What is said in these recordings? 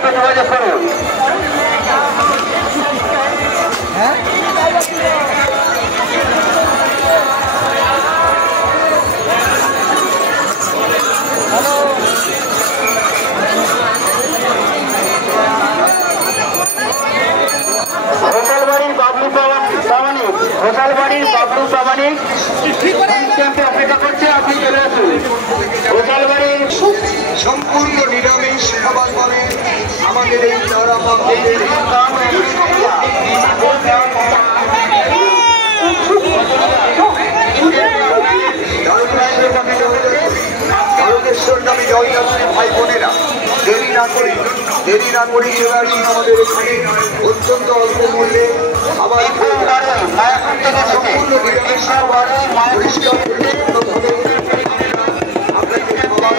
একটু যোগাযোগ করুন। ঘোষালবাড়ির বাবলু প্রামাণিক অপেক্ষা করছে, আপনি চলে আসুন। ঘোষালবাড়ির সম্পূর্ণ নিরামিষ খাবার বলে আমাদের এই তারকেশ্বরগামী জয়যাত্রী ভাই বোনেরা দেরি না করে চলে আসুন আমাদের এখানে অত্যন্ত অল্প মূল্যে খাবার সম্পূর্ণ নিরামিষ খাবার পরিষ্কার পরিচ্ছন্নভাবে আপনাকে খাবার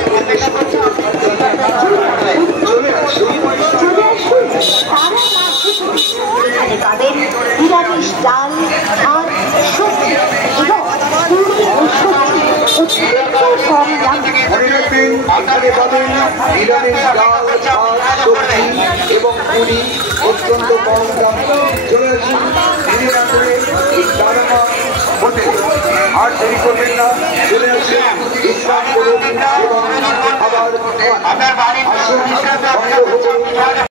চলে আসুন। তাদের নিরামিষ ডাল ভাত সবজি এবং মনে রাখবেন এখানে পাবেন নিরামিষ ডাল ভাত সবজি এবং পুরি অত্যন্ত কম দামে। চলে আসুন দেরি না করে এই দারমা হোটেল, আর দেরি করবেন না, চলে আসুন বিশ্রাম করুন এবং খাবার আসুন।